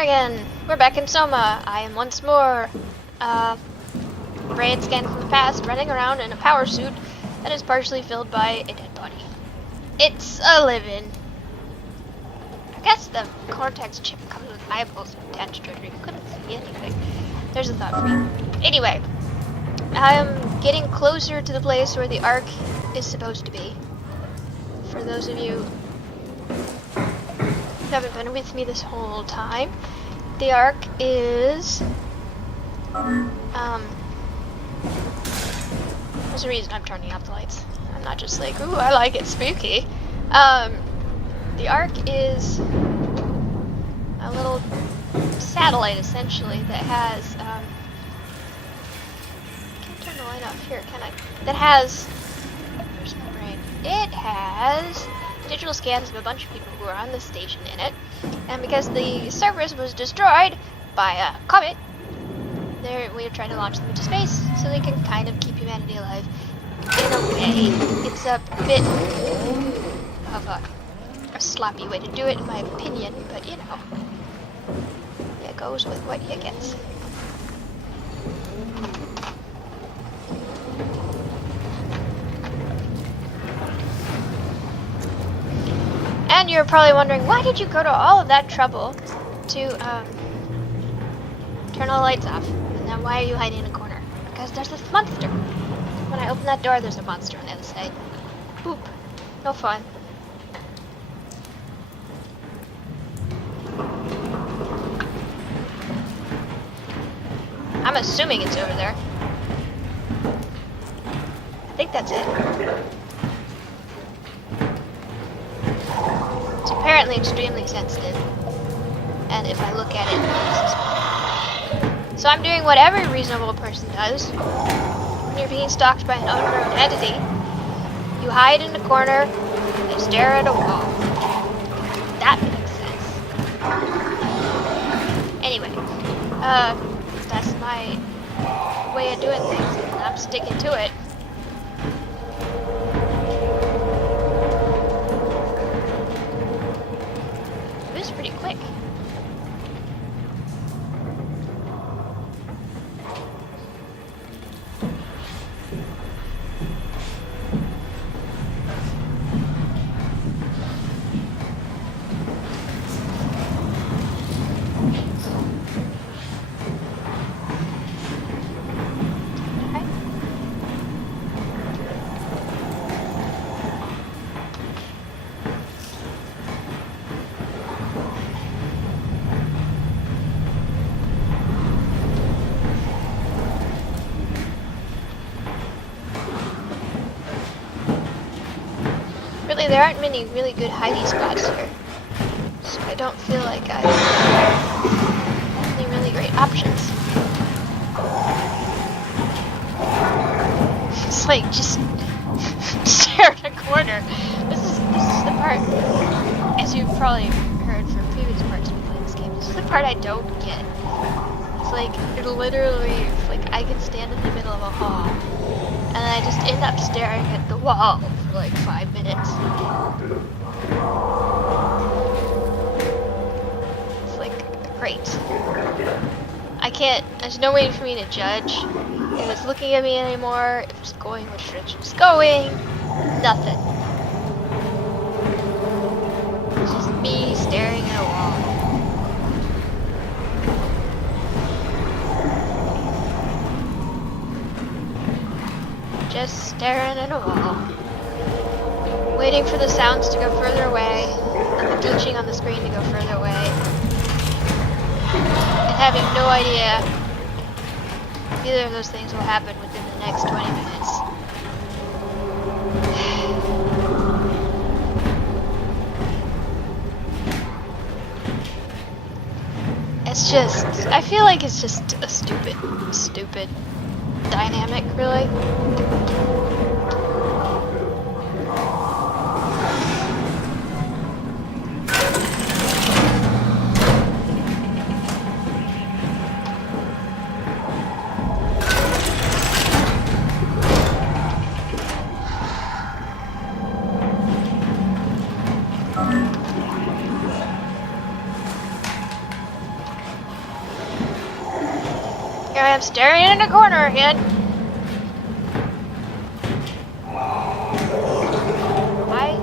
again! We're back in SOMA. I am once more, brainscan from the past, running around in a power suit that is partially filled by a dead body. It's a livin. I guess the cortex chip comes with eyeballs attached to it, or you couldn't see anything. There's a thought for you. Anyway, I'm getting closer to the place where the Ark is supposed to be. For those of you who haven't been with me this whole time, the Ark is there's a reason I'm turning out the lights. I'm not just like, ooh, I like it spooky. The Ark is a little satellite essentially that has I can't turn the light off here, can I? That has, where's my brain? It has digital scans of a bunch of people who are on the station in it, and because the service was destroyed by a comet, we are trying to launch them into space so they can kind of keep humanity alive. In a way, it's a bit of a sloppy way to do it in my opinion, but you know, it goes with what you get. And you're probably wondering, why did you go to all of that trouble to turn all the lights off? And then why are you hiding in a corner? Because there's this monster. When I open that door, there's a monster on the other side. Boop. No fun. I'm assuming it's over there. I think that's it. It's apparently extremely sensitive, and if I look at it, so I'm doing what every reasonable person does when you're being stalked by an unknown entity. You hide in a corner and you stare at a wall. That makes sense. Anyway, that's my way of doing things, and I'm sticking to it. Pretty quick. Really, there aren't many really good hidey spots here, so I don't feel like I have any really great options. It's like just stare at a corner. This is the part, as you've probably heard from previous parts of me playing this game, this is the part I don't get. It's like, literally, like I can stand in the middle of a hall, and I just end up staring at the wall for like 5 minutes. It's like, great. I can't, there's no way for me to judge if it's looking at me anymore, if it's going which direction it's going, nothing. It's just me staring at a wall. Just staring at a wall, waiting for the sounds to go further away, and the glitching on the screen to go further away, and having no idea if either of those things will happen within the next 20 minutes. It's just, I feel like it's just a stupid dynamic, really. Here I am staring in a corner again. I...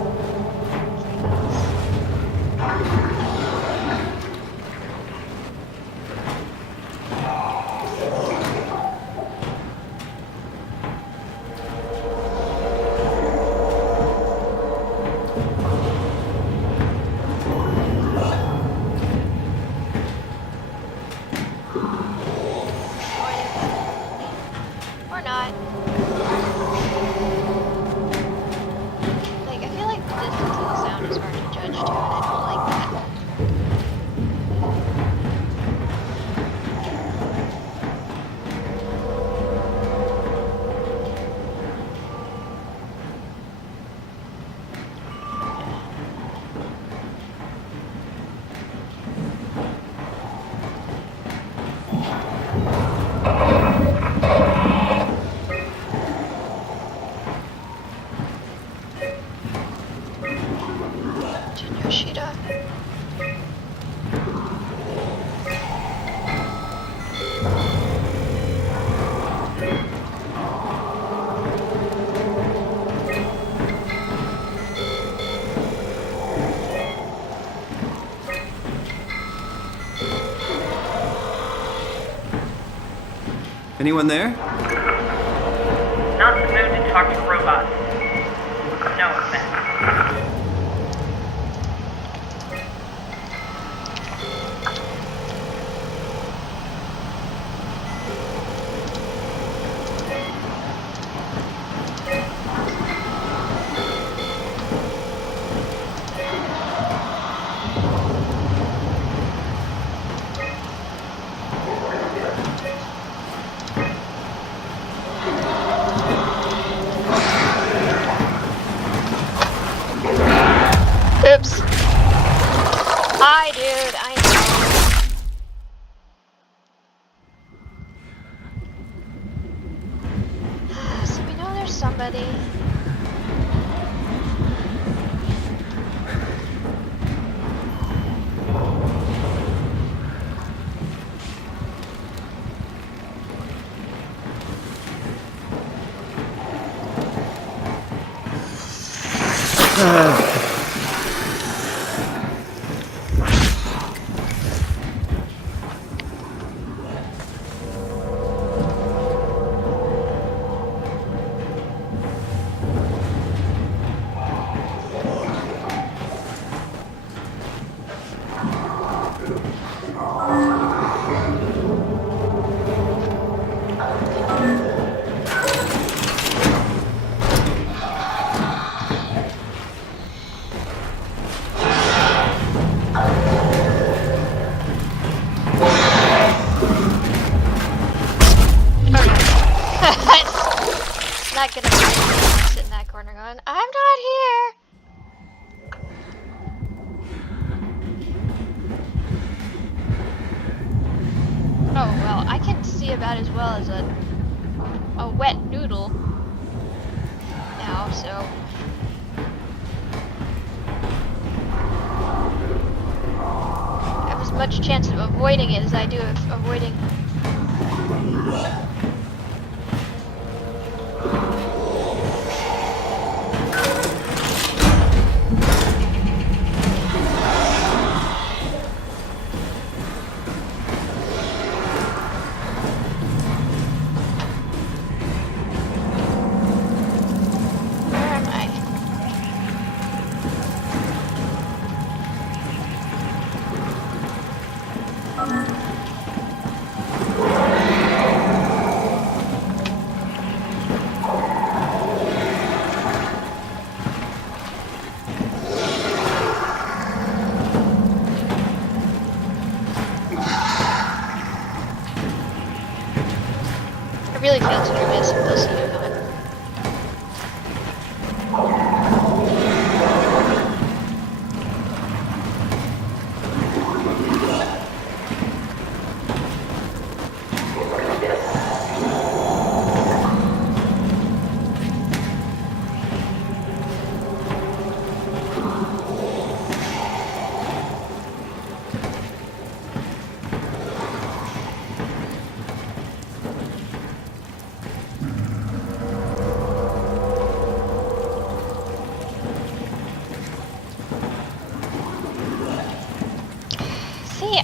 Or not. Like, I feel like the distance of the sound is hard to judge too, and I don't like that. Yoshida. Anyone there? Not in the mood to talk to robots. No offense. Oops. Hi, dude. I know. So we know there's somebody. It's not gonna be sit in that corner going, I'm not here. Oh well, I can see about as well as a wet noodle now, so I have as much chance of avoiding it as I do of avoiding. I really feel it's gonna miss if they'll see you coming.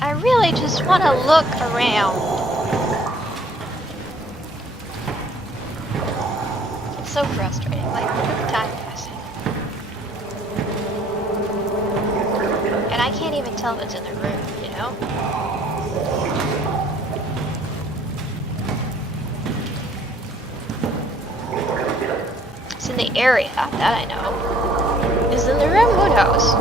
I really just want to look around. It's so frustrating. Like, look at the time passing. And I can't even tell if it's in the room, you know? It's in the area, that I know. Is it in the room? Who knows?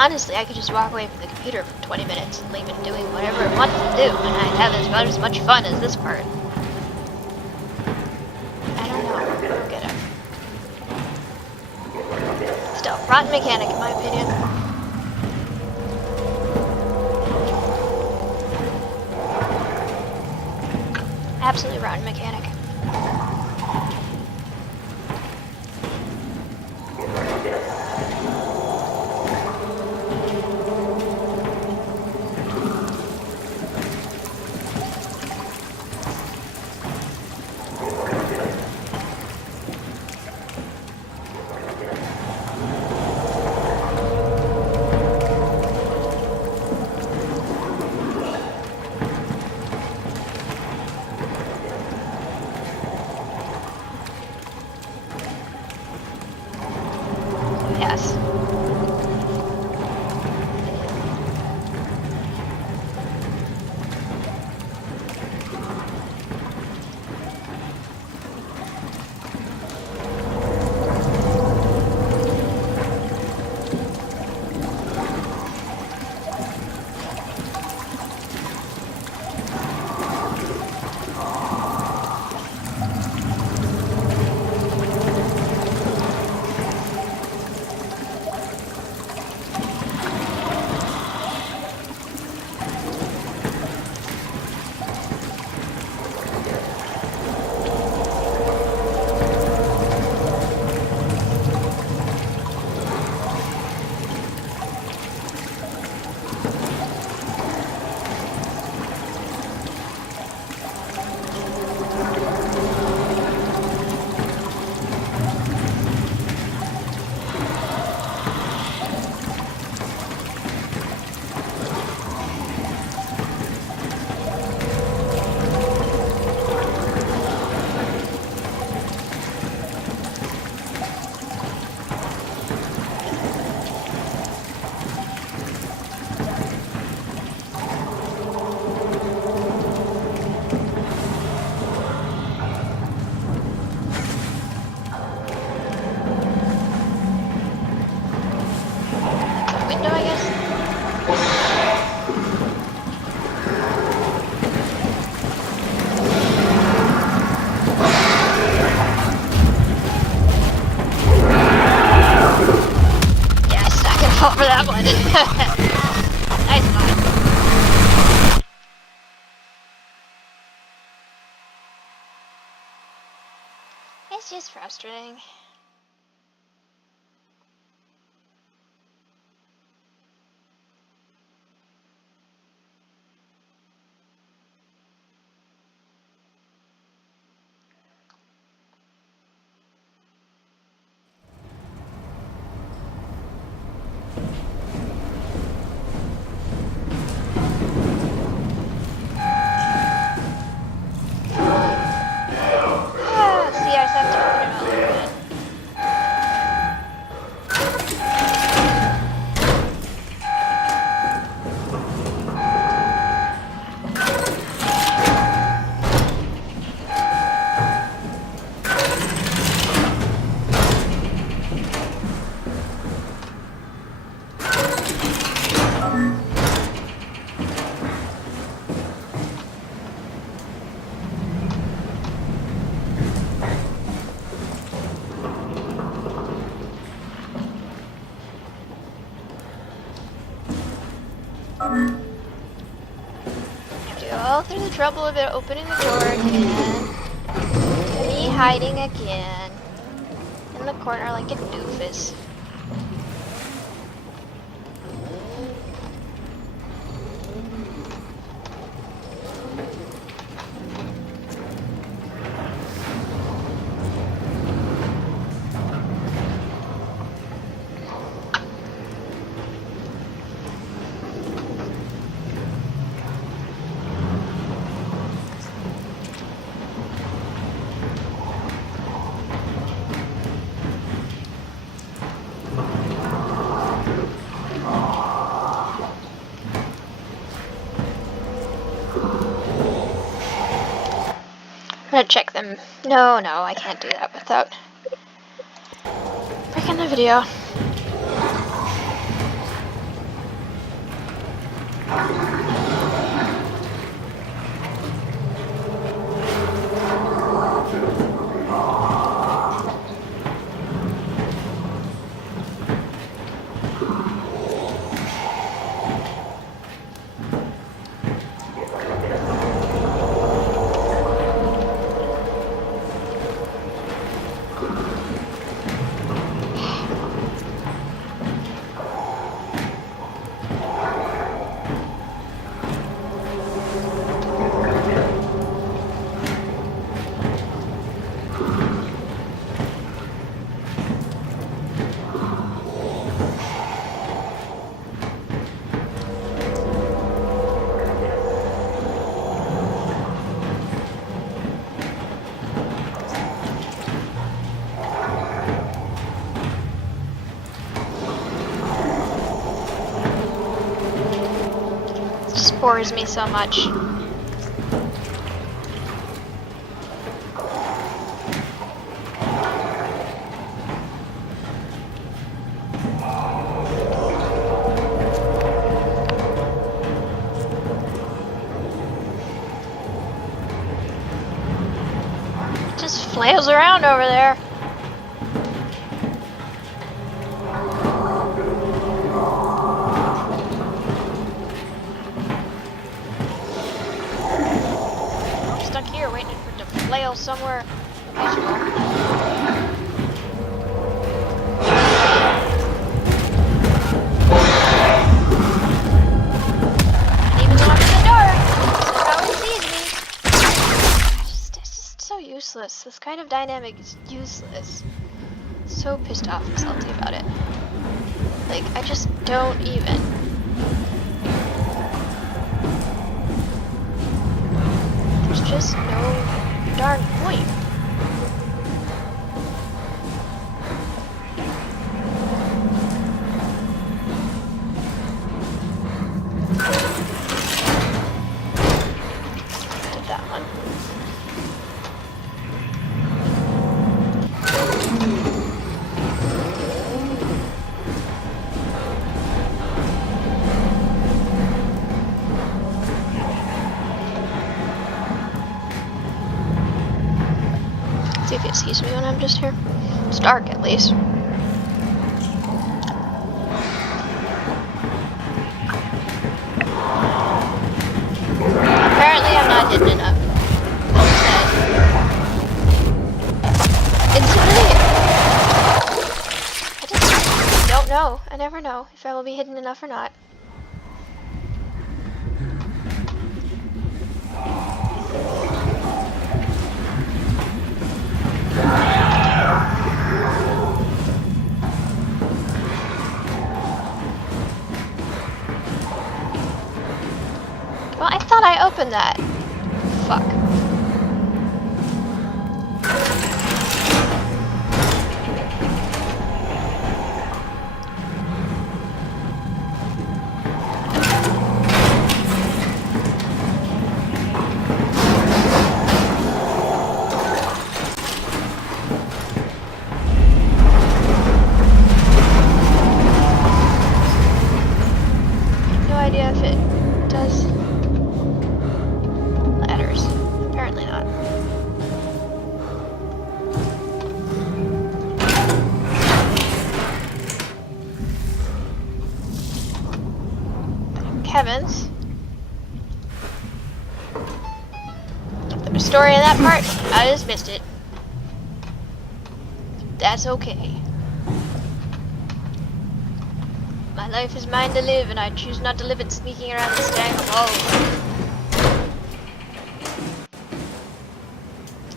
Honestly, I could just walk away from the computer for 20 minutes and leave it doing whatever it wants to do, and I'd have as much fun as this part. I don't know. I don't get it. Still, rotten mechanic in my opinion. Absolutely rotten mechanic. Yes. Window, I guess? Yes, I can fall for that one. Nice one. It's just frustrating. See, I just have to open it all again. Have to go all through the trouble of it opening the door again. Me hiding again. In the corner like a doofus. gonna check them. No, I can't do that without breaking the video. Bores me so much. Just flails around over there. Somewhere useful. And even though I'm in the dark, it probably sees me. It's just so useless. This kind of dynamic is useless. So pissed off and salty about it. Like, I just don't even. There's just no darn point. Did that one. See if it sees me when I'm just here. It's dark, at least. Apparently I'm not hidden enough. It's really... I just don't know. I never know if I will be hidden enough or not. Well, I thought I opened that. Fuck. No idea if it does ladders. Apparently not. Kevin's. There's a story in that part. I just missed it. That's okay. My life is mine to live, and I choose not to live it sneaking around this dang wall.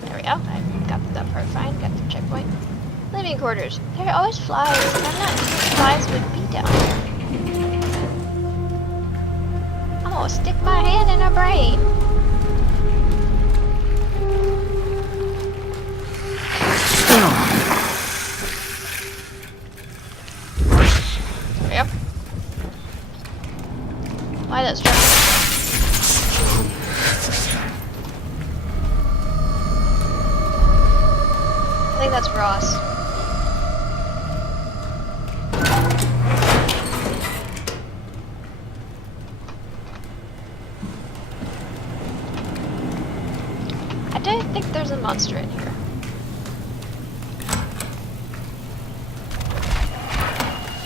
There we go. I got that part fine. Got the checkpoint. Living quarters. There are always flies. I'm not sure flies would be down there. I'm gonna stick my hand in her brain. Yep. Why that's jumping? think that's Ross. I don't think there's a monster in here.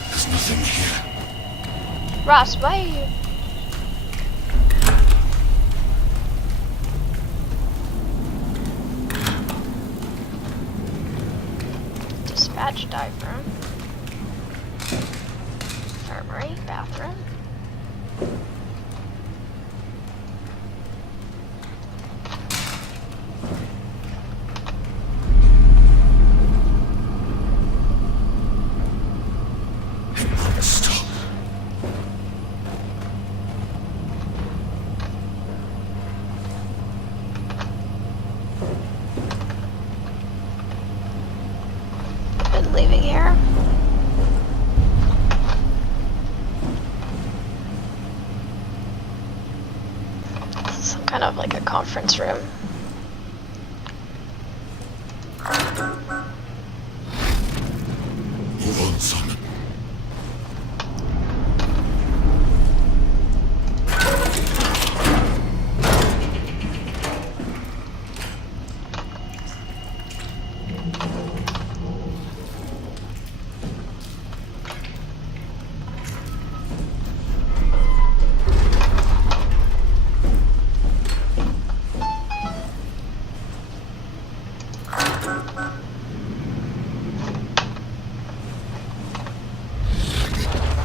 There's nothing here. Ross, why are you... Dispatch dive room. Infirmary, bathroom. Stop. Been leaving here. This is some kind of like a conference room. Move on, Simon.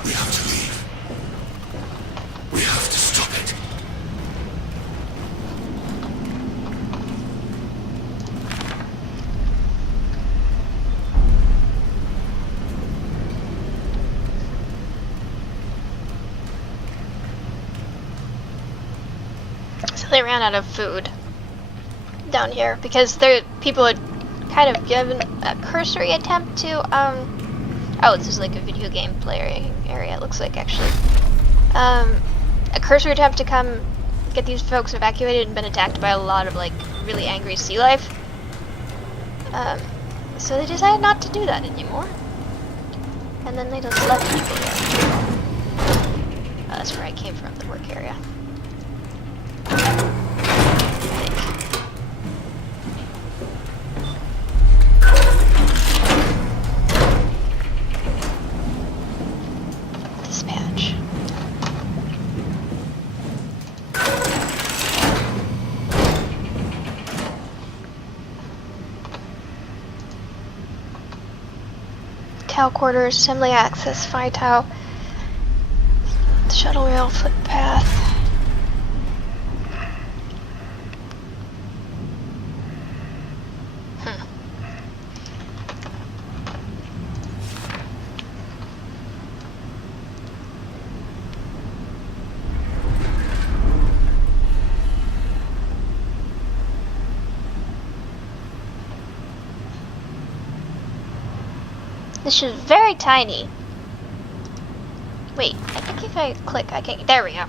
We have to leave. We have to stop it. So they ran out of food down here because people had kind of given a cursory attempt to oh, this is like a video game player area, it looks like, actually. A cursory attempt to come get these folks evacuated and been attacked by a lot of like really angry sea life. So they decided not to do that anymore. And then they just left people there. Oh, that's where I came from, the work area. Dispatch. Tow quarters, assembly access, phi tow, shuttle rail, footpath. This is very tiny. Wait, I think if I click, I can. There we go.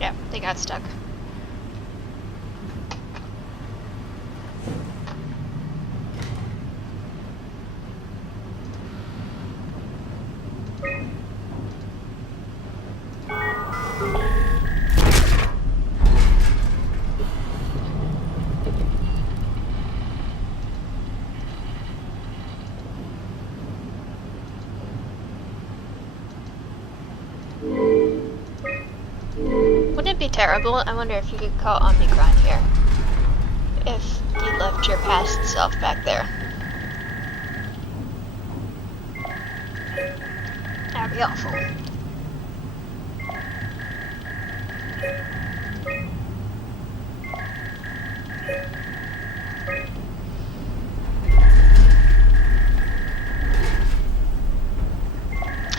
Yep, they got stuck. Wouldn't it be terrible? I wonder if you could call Omicron here. If you left your past self back there. That'd be awful.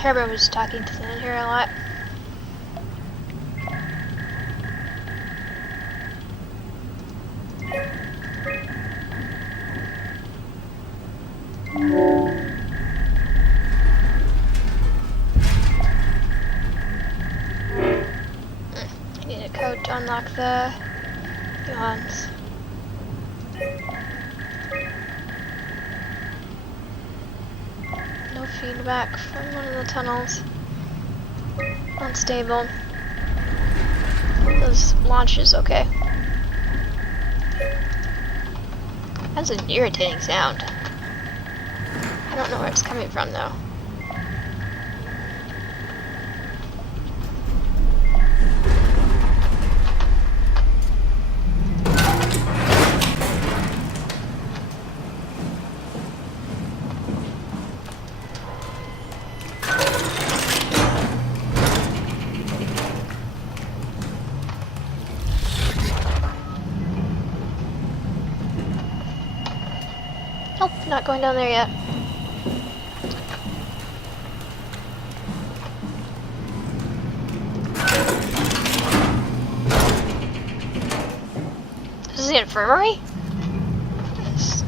Herbert was talking to them here a lot. the yawns. No feedback from one of the tunnels. Unstable. Those launches, okay. That's an irritating sound. I don't know where it's coming from though. Nope, not going down there yet. This is the infirmary? Yes.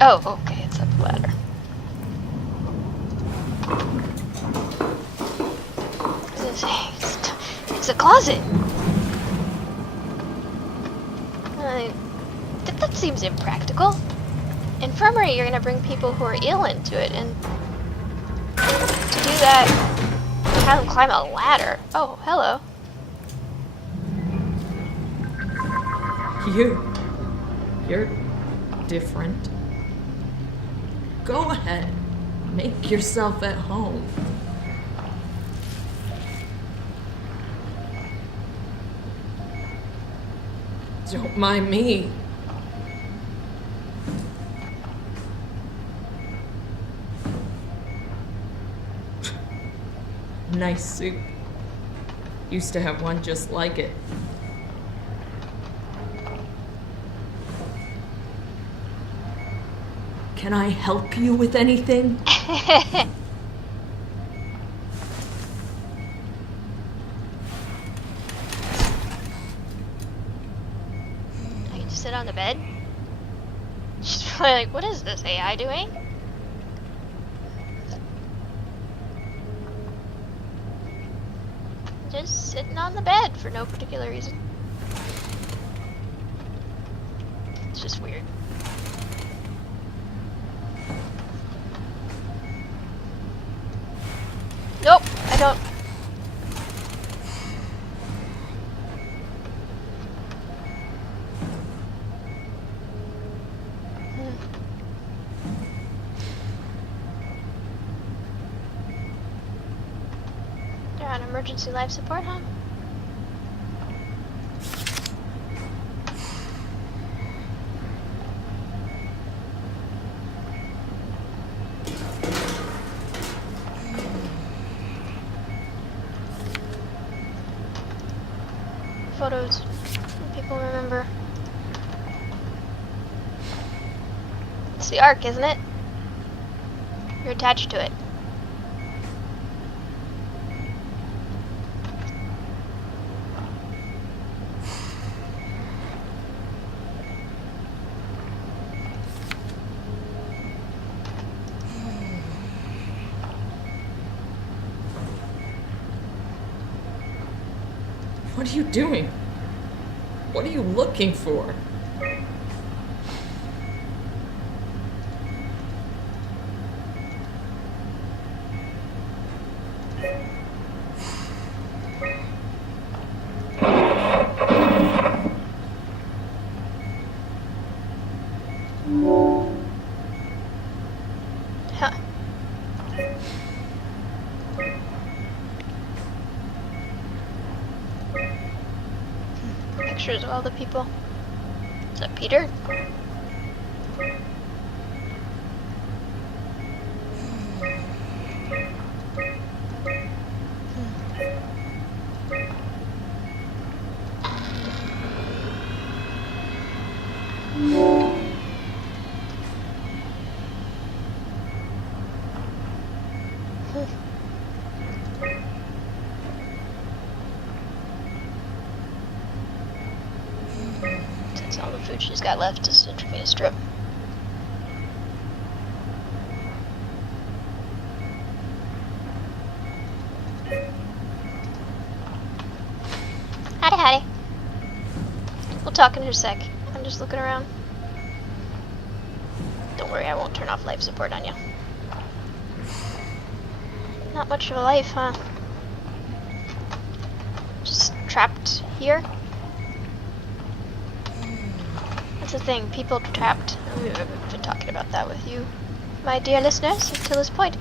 Oh, okay, it's up the ladder. It's a closet! That seems impractical. Infirmary, you're gonna bring people who are ill into it, and to do that, have them climb a ladder. Oh, hello. You're different. Go ahead. Make yourself at home. Don't mind me. Nice suit. Used to have one just like it. Can I help you with anything? I can just sit on the bed. She's probably like, what is this AI doing? Just sitting on the bed for no particular reason. It's just weird. Nope, I don't. They're on emergency life support, huh? Photos people remember. It's the Ark, isn't it? You're attached to it. What are you doing? What are you looking for? Huh. Pictures of all the people. Is that Peter? That's all the food she's got left is intravenous drip. Howdy, howdy. talk in a sec. I'm just looking around. Don't worry, I won't turn off life support on you. Not much of a life, huh? Just trapped here? That's the thing, people trapped. I've been talking about that with you, my dear listeners, until this point.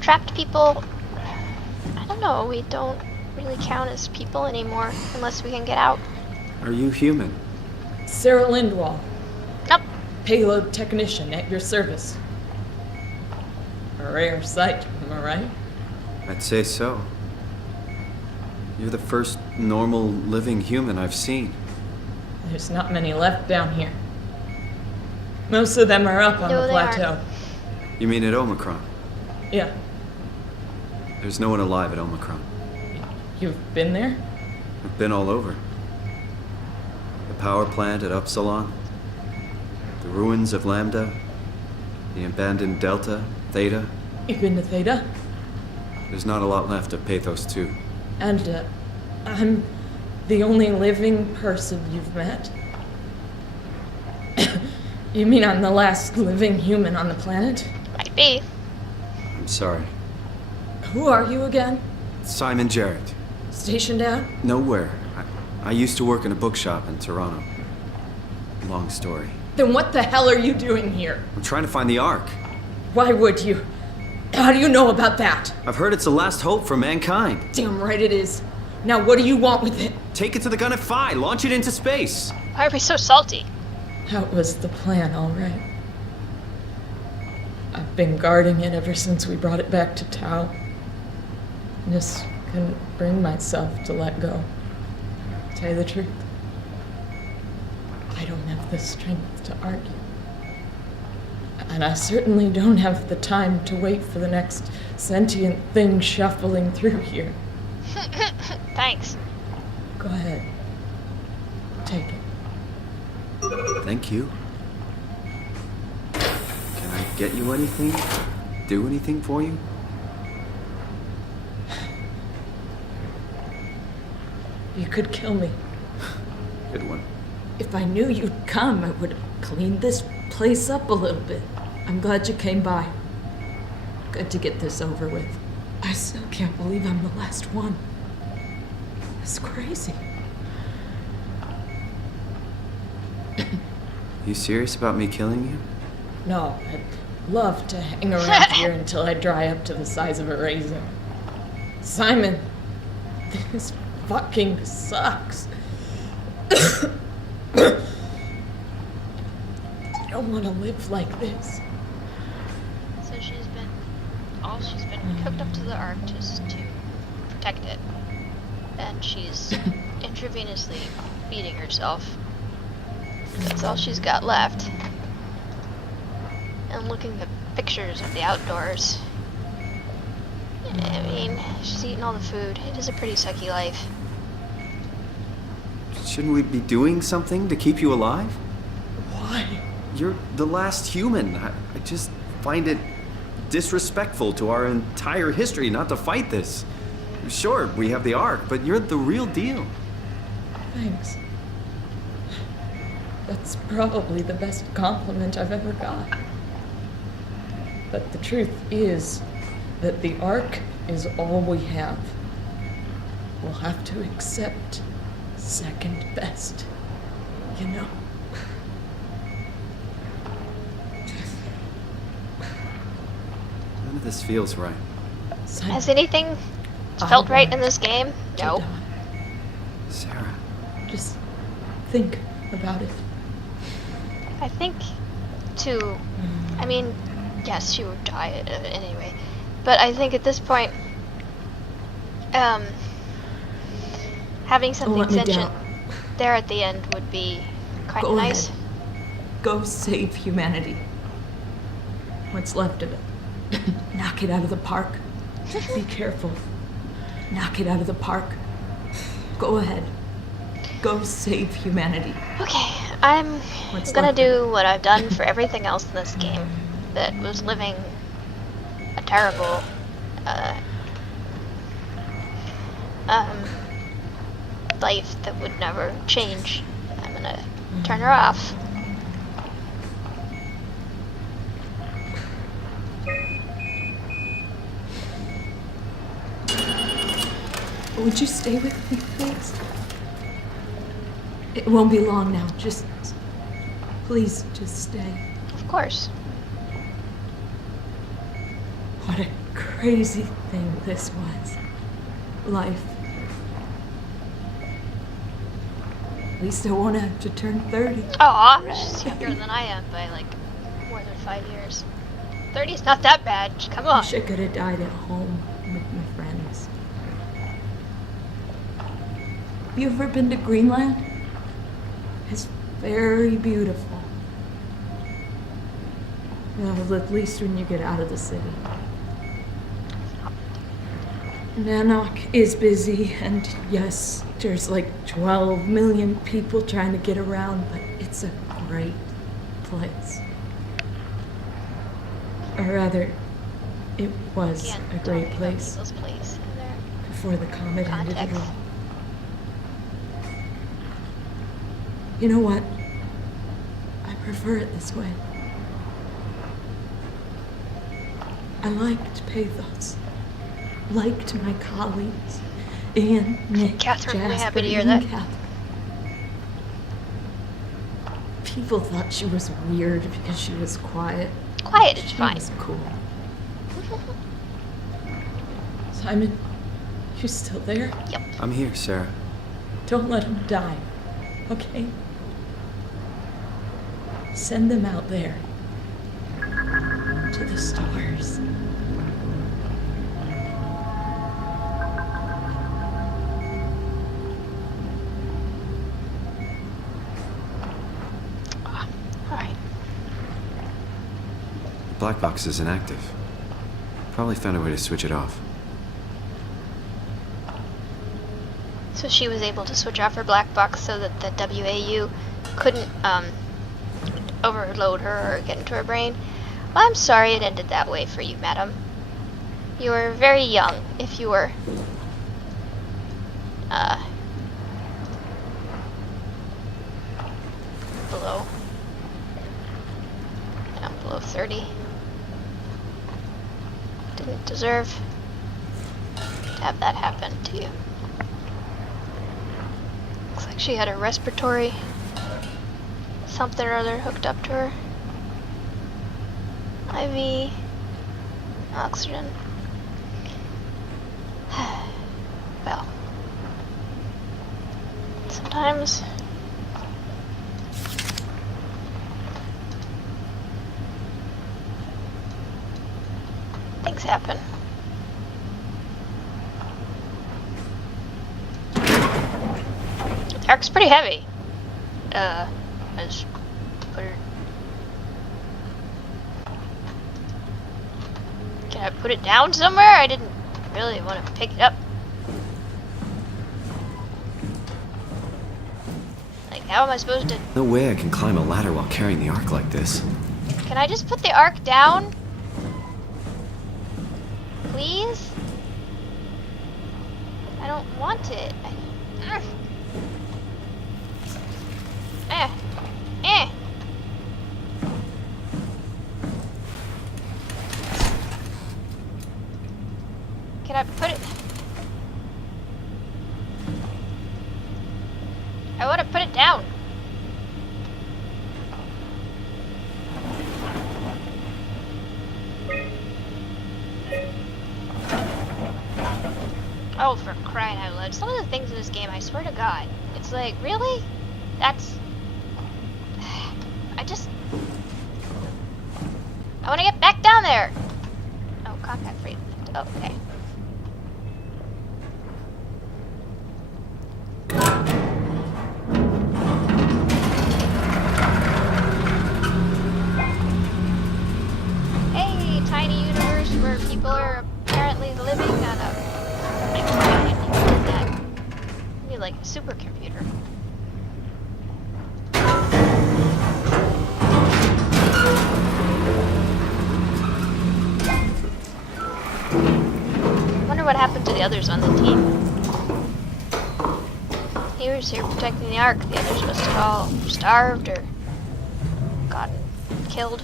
Trapped people, I don't know, we don't really count as people anymore unless we can get out. Are you human? Sarah Lindwall, Nope. payload technician at your service. A rare sight, am I right? I'd say so. You're the first normal living human I've seen. There's not many left down here. Most of them are up on No, the they aren't. plateau. You mean at Omicron? Yeah, There's no one alive at Omicron. you've been there? I've been all over. The power plant at Upsilon, the ruins of Lambda, the abandoned Delta, Theta. You've been to Theta? There's not a lot left of Pathos 2. And I'm the only living person you've met? You mean I'm the last living human on the planet? Might be. I'm sorry. Who are you again? Simon Jarrett. Stationed out? Nowhere. I used to work in a bookshop in Toronto. Long story. Then what the hell are you doing here? I'm trying to find the Ark. Why would you? How do you know about that? I've heard it's the last hope for mankind. Damn right it is. Now what do you want with it? Take it to the Gun at Phi. Launch it into space. Why are we so salty? That was the plan, all right. I've been guarding it ever since we brought it back to Tau. Just couldn't bring myself to let go. Tell you the truth, I don't have the strength to argue. And I certainly don't have the time to wait for the next sentient thing shuffling through here. Thanks. Go ahead. Take it. Thank you. Can I get you anything? Do anything for you? You could kill me. Good one. If I knew you'd come, I would have cleaned this place up a little bit. I'm glad you came by. Good to get this over with. I still can't believe I'm the last one. It's crazy. You serious about me killing you? No, I'd love to hang around here until I dry up to the size of a raisin. Simon, this fucking sucks. I don't want to live like this. So she's been hooked up to the Ark just to protect it. And she's intravenously feeding herself. That's all she's got left. And looking at pictures of the outdoors. I mean, she's eating all the food. It is a pretty sucky life. Shouldn't we be doing something to keep you alive? Why? You're the last human. I just find it disrespectful to our entire history not to fight this. Sure, we have the Ark, but you're the real deal. Thanks. That's probably the best compliment I've ever got. But the truth is that the Ark is all we have. We'll have to accept second best, you know? None of this feels right. Simon, Has anything I felt right want in this game? to No. die. Sarah. Just think about it. I think to, I mean, yes, she would die anyway, but I think at this point, having something let me sentient down. there at the end would be kind Go of nice. ahead. Go save humanity. What's left of it. Knock it out of the park. Be careful. Knock it out of the park. Go ahead. Go save humanity. Okay, I'm What's gonna left of do what I've done for everything else in this game that was living a terrible, life that would never change. I'm gonna Turn her off. Would you stay with me, please? It won't be long now. Please, just stay. Of course. What a crazy thing this was. Life. At least I won't have to turn 30. Aw, she's younger than I am by like more than 5 years. 30's not that bad. Come on. Wish I could have died at home with my friends. Have you ever been to Greenland? It's very beautiful. Well, at least when you get out of the city. Nanook is busy, and yes, there's like 12 million people trying to get around, but it's a great place. Or rather, it was Can't a tell me great about place people's place in there. before the comet ended it Context. all. You know what? I prefer it this way. I liked pathos. Liked my colleagues. Ian, Nick, Catherine, I'm Jasper, happy to hear even that. Catherine. People thought she was weird because she was quiet. Quiet is She fine. was cool. Simon, you still there? Yep. I'm here, Sarah. Don't let them die, okay? Send them out there. To the stars. Alright. The black box is inactive. Probably found a way to switch it off. So she was able to switch off her black box so that the WAU couldn't overload her or get into her brain. Well, I'm sorry it ended that way for you, madam. You were very young if you were below 30. Didn't deserve to have that happen to you. Looks like she had a respiratory something or other hooked up to her. IV, oxygen. Well, sometimes things happen. The ark's pretty heavy. I just put her. Can I put it down somewhere? I didn't really want to pick it up. Like, how am I supposed to? No way I can climb a ladder while carrying the ark like this. Can I just put the ark down? Please? I don't want it. Can I put it? I want to put it down. Oh, for crying out loud. Some of the things in this game, I swear to God, it's like, really? That's... I want to get back down there! Oh, contact free. Oh, okay. Hey, tiny universe where people are apparently living on a... that. Maybe like a supercomputer. Wonder what happened to the others on the team. He survivors here protecting the Ark. The others must have all starved or gotten killed.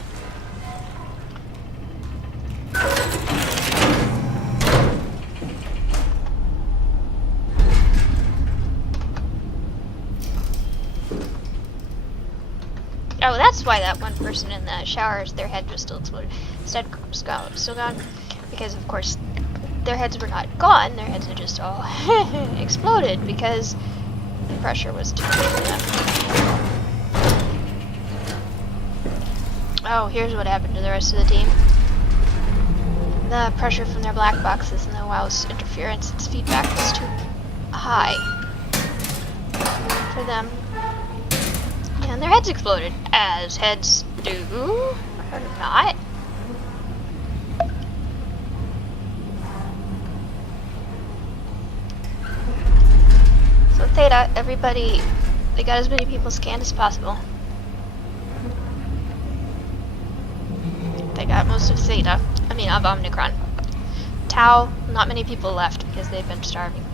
Oh, that's why that one person in the showers, their head was still exploded. Instead, still gone. Because, of course, their heads were not gone. Their heads had just all exploded because the pressure was too much for them. Oh, here's what happened to the rest of the team. The pressure from their black boxes and the WoW's interference, its feedback was too high for them. And their heads exploded, as heads do, or not. So Theta, everybody, they got as many people scanned as possible. They got most of Theta, of Omicron. Tau, not many people left because they've been starving.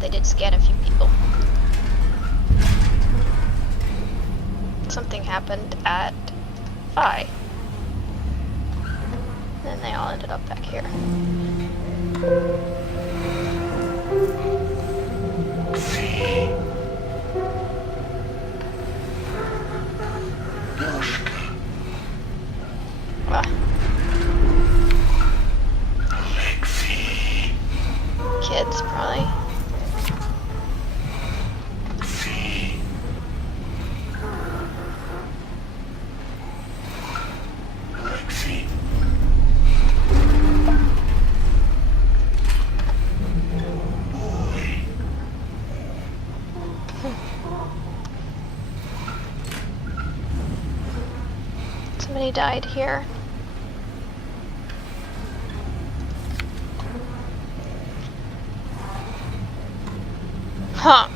They did scan a few people. Something happened at Phi. And they all ended up back here. Kids, probably. Somebody died here. Huh.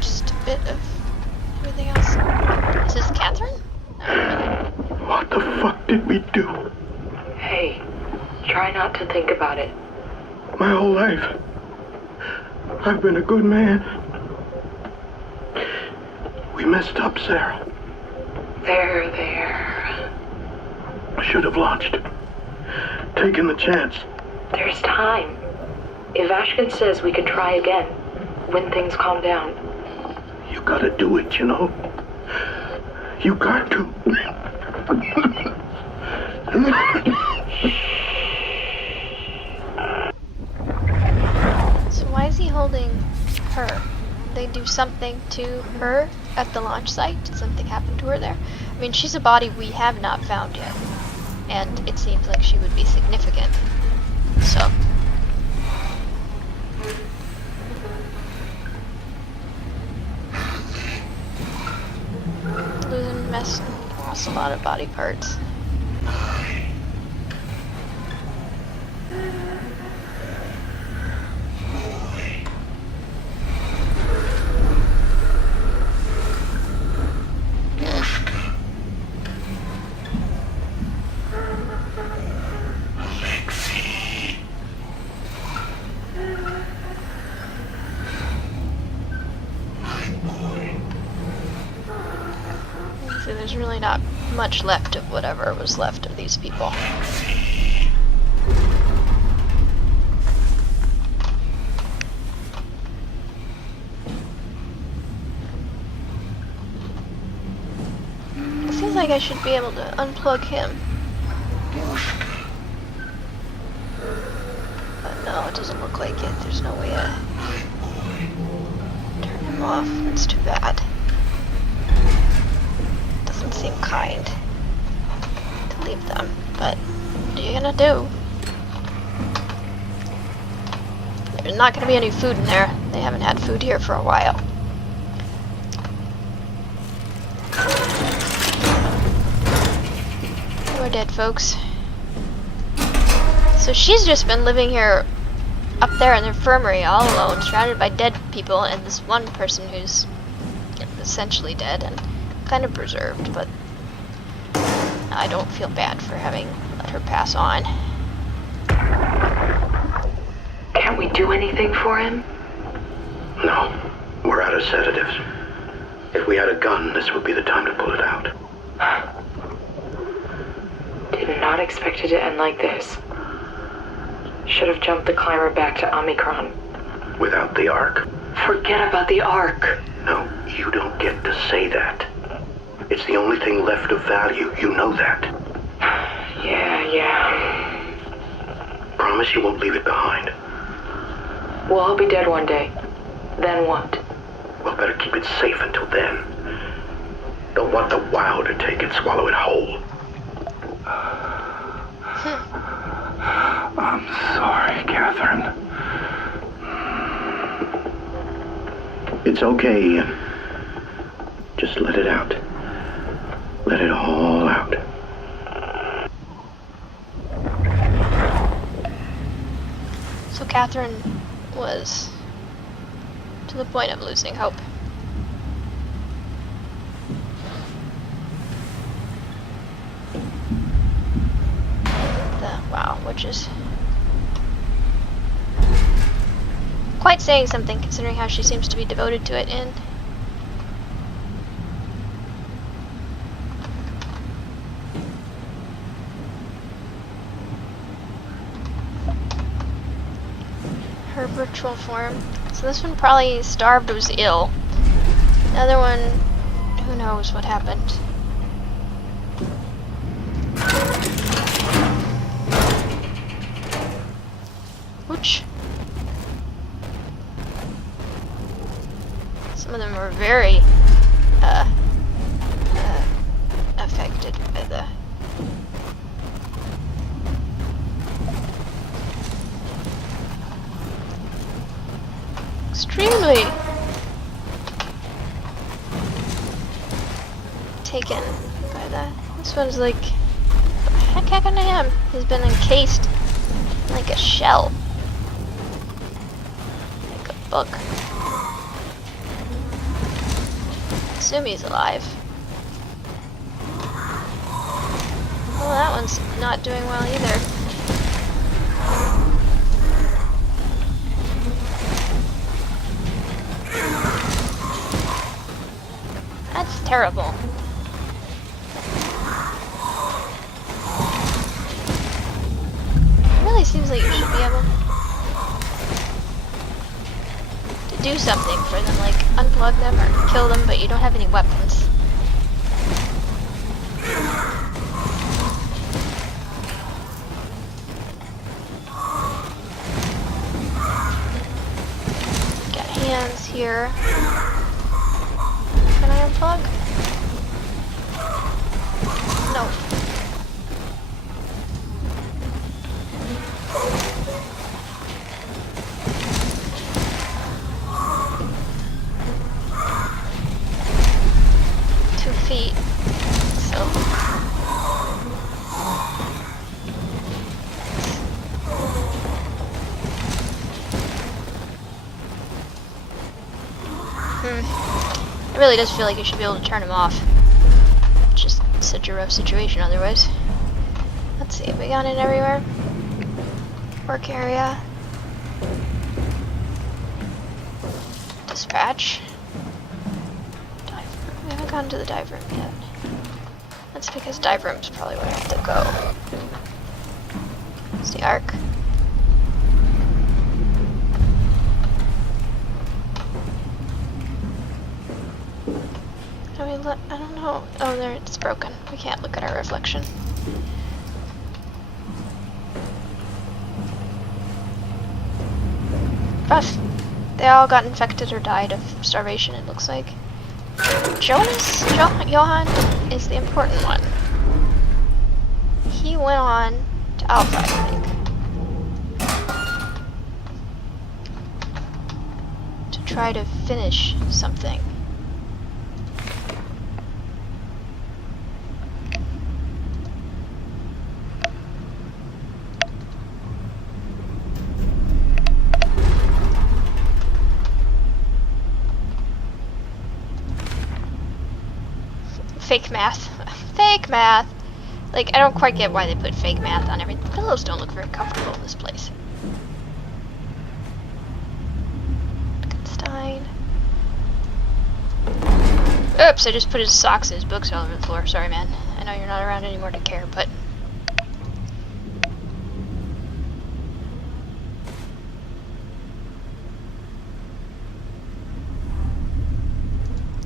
Just a bit of everything else. Is this Catherine? What the fuck did we do? Hey, try not to think about it. My whole life, I've been a good man. We messed up, Sarah. There. Should have launched. Taken the chance. There's time. If Ashkin says we can try again, when things calm down. You gotta do it, you know? You got to. So why is he holding her? They do something to her at the launch site? Did something happen to her there? I mean, she's a body we have not found yet, and it seems like she would be significant. So. Losing mess, lost a lot of body parts. So there's really not much left of whatever was left of these people. It seems like I should be able to unplug him. But no, it doesn't look like it. There's no way to turn him off. It's too bad. Doesn't seem kind to leave them, but what are you gonna do? There's not gonna be any food in there. They haven't had food here for a while. We're dead, folks. So she's just been living here up there in the infirmary all alone, surrounded by dead people, and this one person who's essentially dead and kind of preserved, but I don't feel bad for having let her pass on. Can't we do anything for him? No, we're out of sedatives. If we had a gun, this would be the time to pull it out. Did not expect it to end like this. Should have jumped the climber back to Omicron. Without the Ark? Forget about the Ark. No, you don't get to say that. It's the only thing left of value, you know that. Yeah. Promise you won't leave it behind. We'll all be dead one day. Then what? Well, better keep it safe until then. Don't want the wow to take and swallow it whole. I'm sorry, Catherine. It's okay, Ian. Just let it out. Let it all out. So Catherine was to the point of losing hope. Wow, which is quite saying something considering how she seems to be devoted to it and her virtual form. So this one probably starved, was ill. The other one, who knows what happened. Ouch. Some of them were very affected by the extremely taken by that. This one's like, what the heck happened to him? He's been encased like a shell. Like a bug. Assume he's alive. Well, that one's not doing well either. That's terrible. It really seems like you should be able to do something for them, like unplug them or kill them, but you don't have any weapons. Got hands here. Can I unplug? No. 2 feet. So. It really does feel like you should be able to turn him off. It's just such a rough situation otherwise. Let's see, have we gone in everywhere? Work area. Dispatch. Dive room. We haven't gone to the dive room yet. That's because dive room's probably where I have to go. It's the Ark. I don't know. Oh, there, it's broken. We can't look at our reflection. Rough. They all got infected or died of starvation, it looks like. Johan is the important one. He went on to Alpha, I think. To try to finish something. Fake math. Fake math. Like, I don't quite get why they put fake math on everything. The pillows don't look very comfortable in this place. Stein. Oops, I just put his socks and his books all over the floor. Sorry, man. I know you're not around anymore to care, but...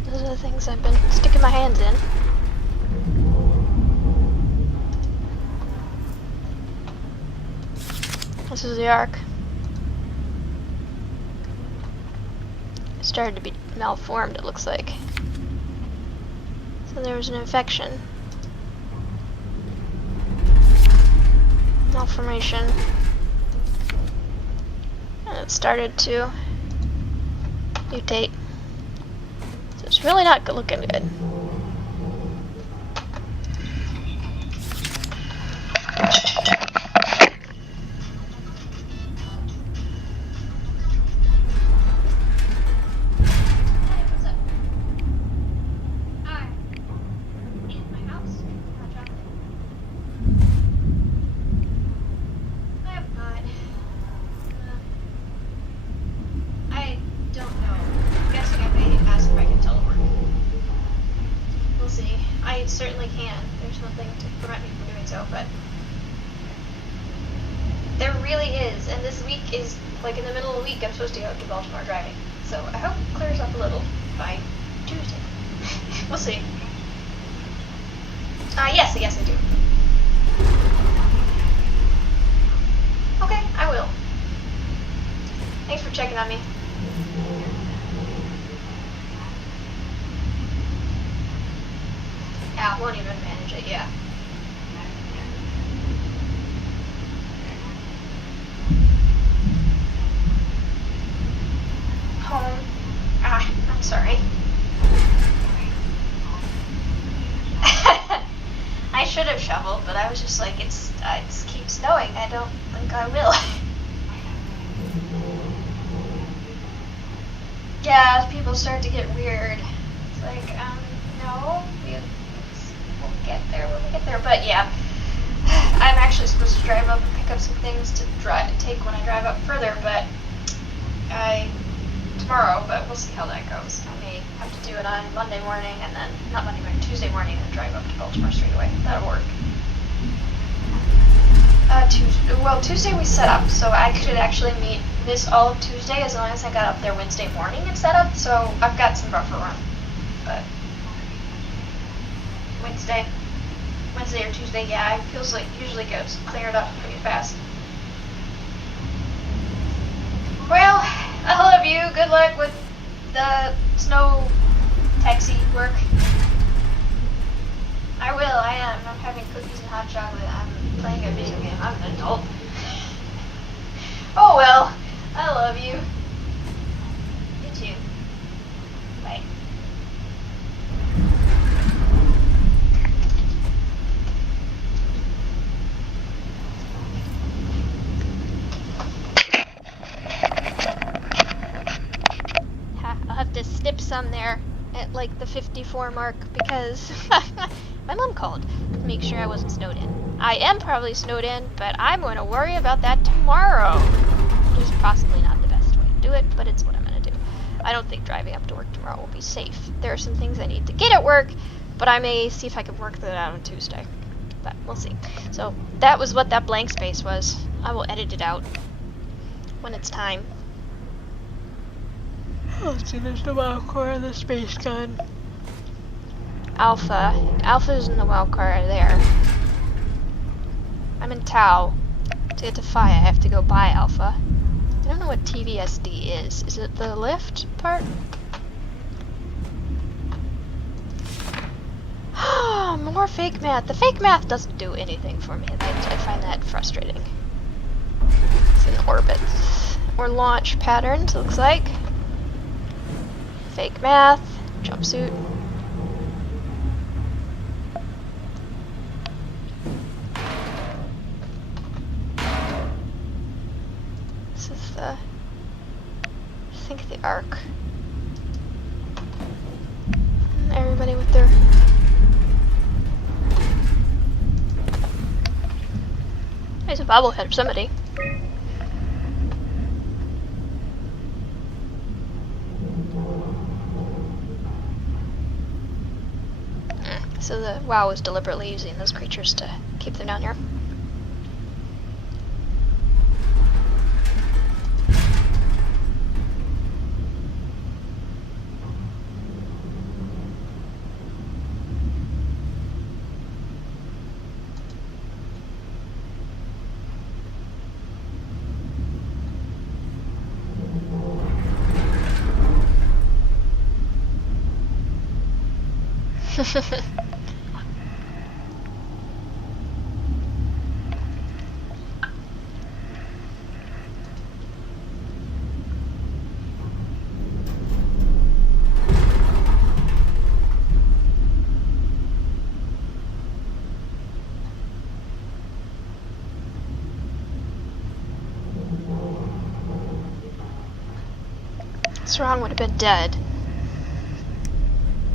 those are the things I've been sticking my hands in. This is the Ark. It started to be malformed, it looks like. So there was an infection. Malformation. And it started to mutate. So it's really not looking good. I'm supposed to go to Baltimore driving, so I hope it clears up a little by Tuesday. We'll see. Yes, I do. Okay, I will. Thanks for checking on me. Yeah, I won't even manage it, yeah. I'm sorry. I should have shoveled, but I was just like, it keeps snowing. I don't think I will. Yeah, people start to get weird. It's like, no, we'll get there when we get there. But yeah, I'm actually supposed to drive up and pick up some things to take when I drive up further, but tomorrow, but we'll see how that goes. I may have to do it on Monday morning, and then, not Monday morning, Tuesday morning, and then drive up to Baltimore straight away. That'll work. Tuesday we set up, so I could actually miss all of Tuesday as long as I got up there Wednesday morning and set up, so I've got some buffer room. But Wednesday or Tuesday, yeah, it feels like usually gets cleared up pretty fast. Well, I love you. Good luck with the snow taxi work. I will, I am. I'm having cookies and hot chocolate. I'm playing a video game. I'm an adult. Oh well, I love you. You too. Bye. I'll have to snip some there at like the 54 mark because my mom called to make sure I wasn't snowed in. I am probably snowed in, but I'm going to worry about that tomorrow. Which is possibly not the best way to do it, but it's what I'm going to do. I don't think driving up to work tomorrow will be safe. There are some things I need to get at work, but I may see if I can work that out on Tuesday. But we'll see. So that was what that blank space was. I will edit it out when it's time. Let's see, there's the wild core of the space gun. Alpha's in the wild car there. I'm in Tau. To get to Phi, I have to go by Alpha. I don't know what TVSD is. Is it the lift part? More fake math. The fake math doesn't do anything for me. I find that frustrating. It's in orbits. Or launch patterns, looks like. Fake math. Jumpsuit. This is the... I think the Ark. Everybody with their... bobblehead of somebody. So the WoW is deliberately using those creatures to keep them down here. Srong would have been dead.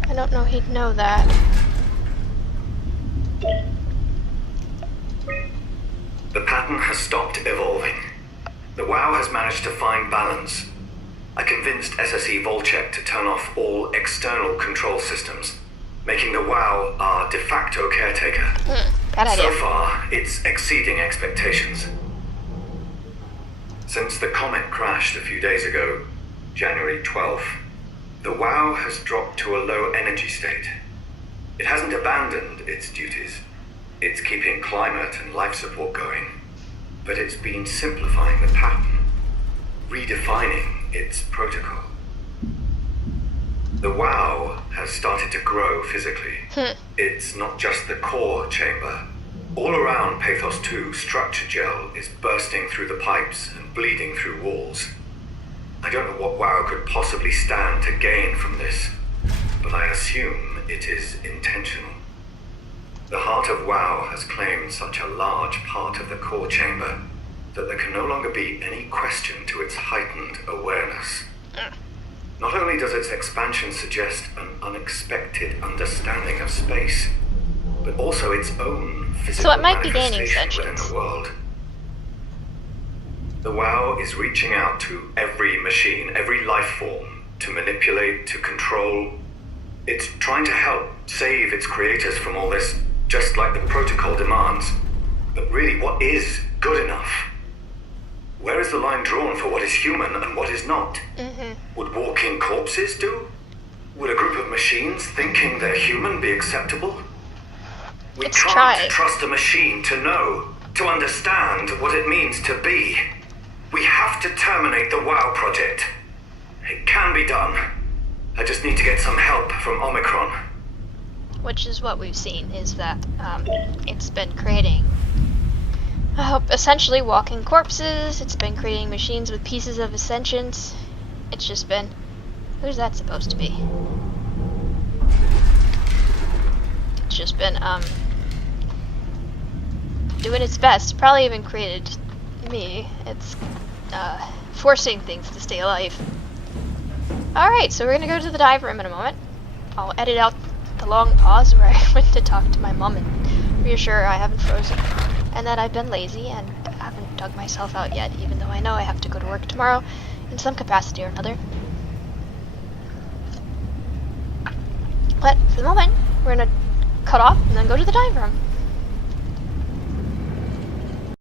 I don't know he'd know that. The pattern has stopped evolving. The WoW has managed to find balance. I convinced SSE Volcheck to turn off all external control systems, making the WoW our de facto caretaker. Bad idea. So far, it's exceeding expectations. Since the comet crashed a few days ago, January 12th, the WoW has dropped to a low energy state. It hasn't abandoned its duties. It's keeping climate and life support going, but it's been simplifying the pattern, redefining its protocol. The WoW has started to grow physically. It's not just the core chamber. All around Pathos 2, structure gel is bursting through the pipes and bleeding through walls. I don't know what WoW could possibly stand to gain from this, but I assume it is intentional. The heart of WoW has claimed such a large part of the core chamber that there can no longer be any question to its heightened awareness. Not only does its expansion suggest an unexpected understanding of space, but also its own physical So it might be gaining manifestation within sentience. the world. The WoW is reaching out to every machine, every life form, to manipulate, to control. It's trying to help save its creators from all this, just like the protocol demands. But really, what is good enough? Where is the line drawn for what is human and what is not? Would walking corpses do? Would a group of machines thinking they're human be acceptable? We Let's can't try. trust a machine to know, to understand what it means to be. We have to terminate the WoW project. It can be done. I just need to get some help from Omicron. Which is what we've seen, is that it's been creating essentially walking corpses. It's been creating machines with pieces of sentience. It's just been... Who's that supposed to be? It's just been doing its best. Probably even created me. It's forcing things to stay alive. Alright, so we're gonna go to the dive room in a moment. I'll edit out the long pause where I went to talk to my mom and reassure her I haven't frozen and that I've been lazy and haven't dug myself out yet, even though I know I have to go to work tomorrow in some capacity or another. But for the moment, we're gonna cut off and then go to the dive room.